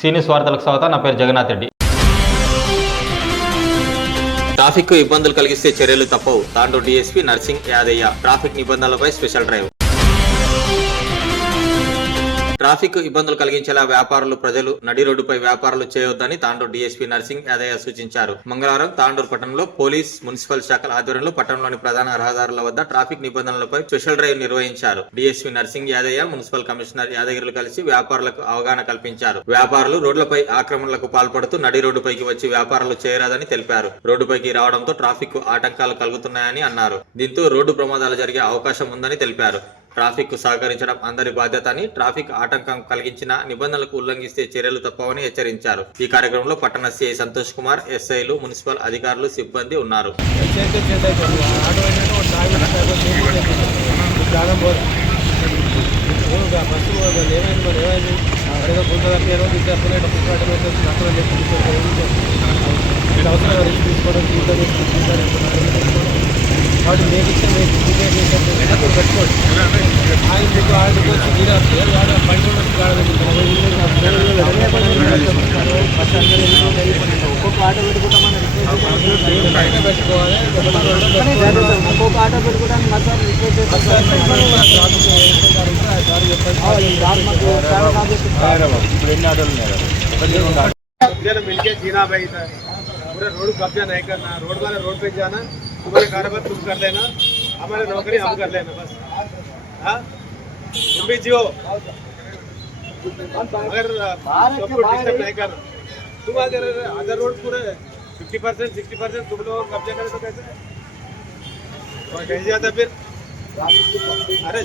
సీనియస్ వార్తలకు స్వాగతం నా పేరు జగన్నాథ్ రెడ్డి. ట్రాఫిక్ ఇబ్బందులు కలిగిస్తే చర్యలు తప్పవు. తాండూరు డీఎస్పీ నర్సింగ్ యాదయ్య ట్రాఫిక్ నిబంధనలపై స్పెషల్ డ్రైవ్. ట్రాఫిక్ ఇబ్బందులు కలిగించేలా వ్యాపారులు ప్రజలు నడి రోడ్డుపై వ్యాపారాలు చేయొద్దని తాండూరు డీఎస్పీ నర్సింగ్ యాదయ్య సూచించారు. మంగళవారం తాండూరు పట్టణంలో పోలీస్ మున్సిపల్ శాఖల ఆధ్వర్యంలో పట్టణంలోని ప్రధాన రహదారుల వద్ద ట్రాఫిక్ నిబంధనలపై స్పెషల్ డ్రైవ్ నిర్వహించారు. DSP Narsing Yadaiah municipal commissioner యాదగిరిలు కలిసి వ్యాపారులకు అవగాహన కల్పించారు. వ్యాపారులు రోడ్లపై ఆక్రమణలకు పాల్పడుతూ నడి రోడ్డుపైకి వచ్చి వ్యాపారాలు చేయరాదని తెలిపారు. రోడ్డుపైకి రావడంతో ట్రాఫిక్ ఆటంకాలు కలుగుతున్నాయని అన్నారు. దీంతో రోడ్డు ప్రమాదాలు జరిగే అవకాశం ఉందని తెలిపారు. ట్రాఫిక్ సహకరించడం అందరి బాధ్యత అని ట్రాఫిక్ ఆటంకం కలిగించిన నిబంధనలకు ఉల్లంఘిస్తే చర్యలు తప్పవని హెచ్చరించారు. ఈ కార్యక్రమంలో పట్టణ సిఐ సంతోష్ కుమార్ ఎస్ఐలు మున్సిపల్ అధికారులు సిబ్బంది ఉన్నారు. చేస్తే చేస్తే ఏమైంది వాడు మీకు ఇచ్చిన మీకు డిబేట్ చేసేటప్పుడు పెట్టుకోండి ఆయన మీకు ఆడికి వచ్చి గిరాకి వాడు బండి ఒక్కొక్క ఆటో పెట్టుకుంటామని పెట్టుకోవాలి ఒక్కొక్క ఆటో పెట్టుకోవడానికి మసాలు రిక్వెస్ట్ చేస్తాను ఇప్పుడు ఎన్ని ఆటోలు ఉన్నాయి నేను మిల్కే జీనా पूरे रोड कब्जा नहीं करना रोड वाले रोड पे जाना तुम्हारे कारोबार तुम कर लेना हमारे नौकरी हम कर लेना बस। हाँ? तुम भी जियो। अगर सबको डिस्टर्ब नहीं कर तुम अगर अदर रोड पूरे फिफ्टी परसेंट सिक्सटी परसेंट तुम लोग कब्जा करें तो कैसे? और कहीं जाता फिर? अरे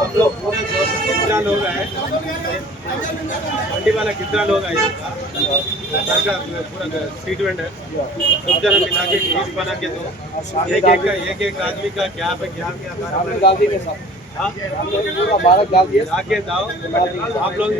हम लोग पूरे कितना लोग आए? मंडी वाला कितना लोग आए? घर का पूरा सीट वेंट है सब जन मिला के बना के दो। एक एक का एक एक आदमी का क्या क्या क्या हाँ जाके जाओ आप लोग।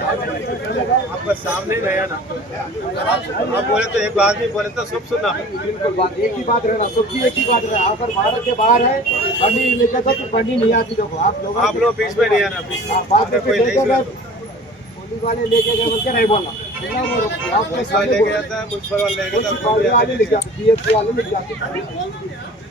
आपका सामने रहे ना आप बोले तो एक आदमी बोले तो सब सुनना बिल्कुल बात एक ही बात रहना सबकी एक ही बात रहना अगर भारत के बाहर है पंडी लेकर तो पंडी नहीं आती देखो आप लोग आप लोग बीच में नहीं आना बात कोई नहीं वाले लेके गए बोल के नहीं वो आपके पुलिस वाले सामने ले बोलो। गया था वाले ले गया पुलिस था वाले वाले लिख जाते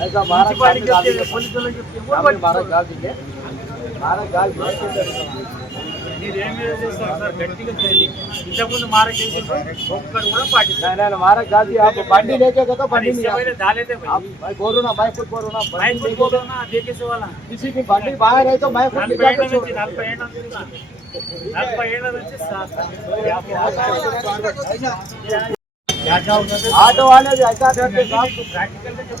కూడా దుకాణం చాలా పెట్టాను. కష్టం సార్ అది కూడా దుకాణం ఎన్పిచి నా దుకాణం हमारे కిరాయిలు కట్టి దుకాణాలు పెడతాం మా ముందు ऐसा हमारा మున్సిపాలిటీకి गाड़ी చెప్తే పోలీసు వాళ్ళకి చెప్తే ఎవరు हमारा పట్టించుకోరు. गाड़ी है हमारा गाड़ी మీరు ఏం చేస్తారు సార్ గట్టిగా చేయండి ఇంతకుముందు మారా కేసులు ఒక్కరు కూడా పాటిస్తారు नहीं नहीं हमारा गाड़ी आप बंडी लेके गए तो बंडी नहीं आती। దాలేదే आप मैं बोल रहा हूँ मैं खुद बोल रहा हूँ బయట बंडी लेके गए దేకేసే వాళ్ళ किसी की बंडी बाहर है तो मैं खुद నలభై लेकर ఏళ్ళ के నుంచి నలభై ఏళ్ళ నుంచి నలభై ఏళ్ళ నుంచి ऑटो वाले भी ऐसा करते साहब ప్రాక్టికల్ గా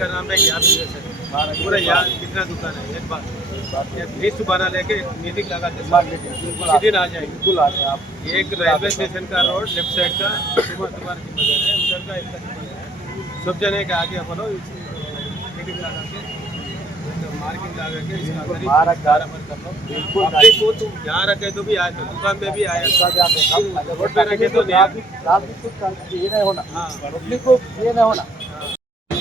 राजेश नाम बिज़नेस है पूरा यहाँ कितना दुकान है? एक बार। एक लिस्ट बना लेके एक मीटिंग हैं उसी दिन आ जाएगी बिल्कुल आ आप। एक रेलवे स्टेशन का रोड लेफ़्ट साइड का कुमार की मदद है। उधर का है। सब जने के आगे अपन लोग मीटिंग लगा के मार्किंग लगा के इसका बिल्कुल को तुम यहाँ रखे तो भी आए दुकान पे भी आया रोड पे रखे तो नहीं होना। हाँ। पब्लिक को ये नहीं होना।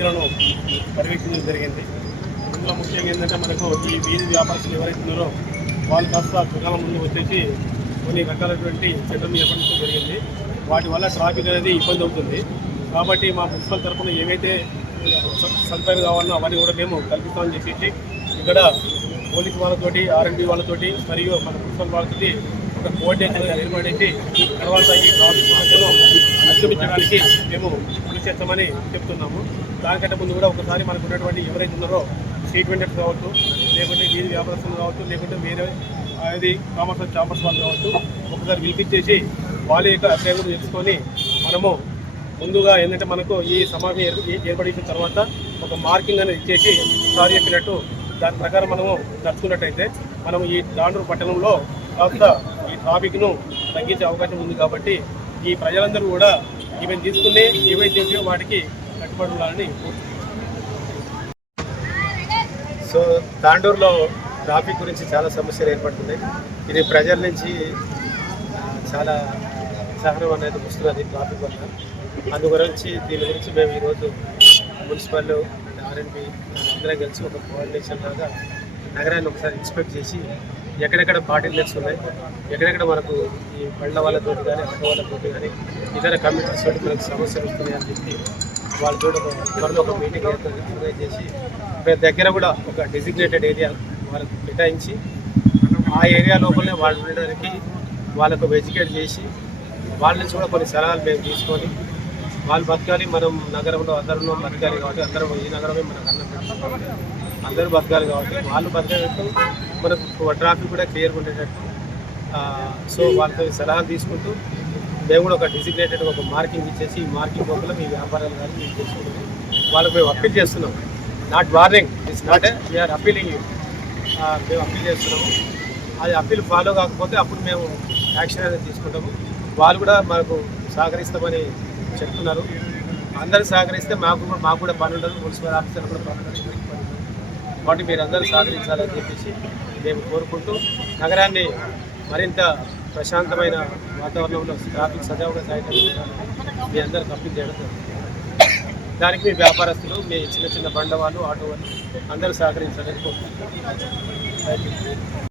వీధులను పర్యవేక్షించడం జరిగింది. ఇందులో ముఖ్యంగా ఏంటంటే మనకు ఈ వీధి వ్యాపారస్తులు ఎవరైతున్నారో వాళ్ళు కాస్త దుకాణం ముందు వచ్చేసి కొన్ని రకాలైనటువంటి చెట్లను ఏర్పడించడం జరిగింది. వాటి వల్ల ట్రాఫిక్ అనేది ఇబ్బంది అవుతుంది. కాబట్టి మా మున్సిపల్ తరఫున ఏవైతే సదుపాయాలు కావాలో అవన్నీ కూడా మేము కల్పిస్తామని చెప్పేసి ఇక్కడ పోలీస్ వాళ్ళతోటి ఆర్ఎండ్బి వాళ్ళతోటి మరియు మన మున్సిపల్ వాళ్ళతోటి ఒక కోఆర్డినేషన్ ఏర్పడేసి తర్వాత ఈ ట్రాఫిక్ సమస్యను అధిగమించడానికి మేము కృషి చేస్తామని చెప్తున్నాము. దానికంటే ముందు కూడా ఒకసారి మనకు ఉన్నటువంటి ఎవరైతే ఉన్నారో స్ట్రీట్ వెండర్స్ కావచ్చు లేకుంటే వీధి వ్యాపారస్తులు కావచ్చు లేకుంటే వేరే అది కామర్స్ చాపర్స్ వాళ్ళు కావచ్చు ఒకసారి పిలిపించేసి వాళ్ళ యొక్క అభిప్రాయాలు తెలుసుకొని మనము ముందుగా ఏంటంటే మనకు ఈ సమావేశం ఏర్ప- ఏర్పడిన తర్వాత ఒక మార్కింగ్ అనేది ఇచ్చేసి సార్ చెప్పినట్టు దాని ప్రకారం మనము నడుచుకున్నట్టయితే మనం ఈ దాండ్రు పట్టణంలో కాస్త ఈ ట్రాఫిక్ను తగ్గించే అవకాశం ఉంది కాబట్టి ఈ ప్రజలందరూ కూడా ఈవెన్ తీసుకునే ఏవైతే ఉన్నాయో వాటికి కట్టుబడి ఉండాలని సో తాండూరులో ట్రాఫిక్ గురించి చాలా సమస్యలు ఏర్పడుతున్నాయి. ఇది ప్రజల నుంచి చాలా సహనం అనేది వస్తున్నది ట్రాఫిక్ వల్ల. అందు గురించి దీని గురించి మేము ఈరోజు మున్సిపల్ ఆర్ఎన్బి అందరం కలిసి ఒక కోఆర్డినేషన్ లాగా నగరాన్ని ఒకసారి ఇన్స్పెక్ట్ చేసి ఎక్కడెక్కడ బాటిల్ ఉన్నాయి ఎక్కడెక్కడ మనకు ఈ బళ్ళ వాళ్ళతో కానీ ఆటో వాళ్ళతో కానీ ఇతర కమ్యూనిటీస్ తోటి మనకు సమస్యలు వస్తున్నాయి అని చెప్పి వాళ్ళతో ఒక త్వరలో ఒక మీటింగ్ ఆర్గనైజ్ చేసి దగ్గర కూడా ఒక డెసిగ్నేటెడ్ ఏరియా వాళ్ళకు కేటాయించి ఆ ఏరియా లోపలనే వాళ్ళు ఉండడానికి వాళ్ళకు ఎడ్యుకేట్ చేసి వాళ్ళ నుంచి కూడా కొన్ని సలహాలు మేము తీసుకొని వాళ్ళు బతకాలి మనం నగరంలో అందరంలో బతకాలి కాబట్టి అందరం ఈ నగరమే మనకు అన్నం పెట్టుకోవాలి అందరూ బతకాలి కాబట్టి వాళ్ళు బతకేటట్టు మనకు ట్రాఫిక్ కూడా క్లియర్గా ఉండేటట్టు. సో వాళ్ళతో సలహాలు తీసుకుంటూ మేము కూడా ఒక డిజిగ్నేటెడ్ ఒక మార్కింగ్ ఇచ్చేసి ఈ మార్కింగ్ లోపల మీ వ్యాపారాలు కానీ మీరు చేసుకుంటుంది వాళ్ళకి మేము అప్పీల్ చేస్తున్నాం. Not warning it's not we're appealing you మేము అప్పీల్ చేస్తున్నాము. అది అప్పీల్ ఫాలో కాకపోతే అప్పుడు మేము యాక్షన్ అనేది తీసుకుంటాము. వాళ్ళు కూడా మాకు సహకరిస్తామని చెప్తున్నారు. అందరూ సహకరిస్తే మాకు కూడా- మాకు కూడా పని ఉండదు. మున్సిపల్ ఆఫీసర్ కూడా పని ఉండదు. వాటిని మీరు అందరూ సహకరించాలని చెప్పేసి మేము కోరుకుంటూ నగరాన్ని మరింత ప్రశాంతమైన వాతావరణంలో ట్రాఫిక్ సజావుగా సాగడానికి మీ అందరూ అప్పీల్ చేయడం జరుగుతుంది. దానికి మీ వ్యాపారస్తులు మీ చిన్న చిన్న బండవాళ్ళు ఆటో వాళ్ళు అందరూ సహకరించాలని కోరుకుంటున్నాను థ్యాంక్ యూ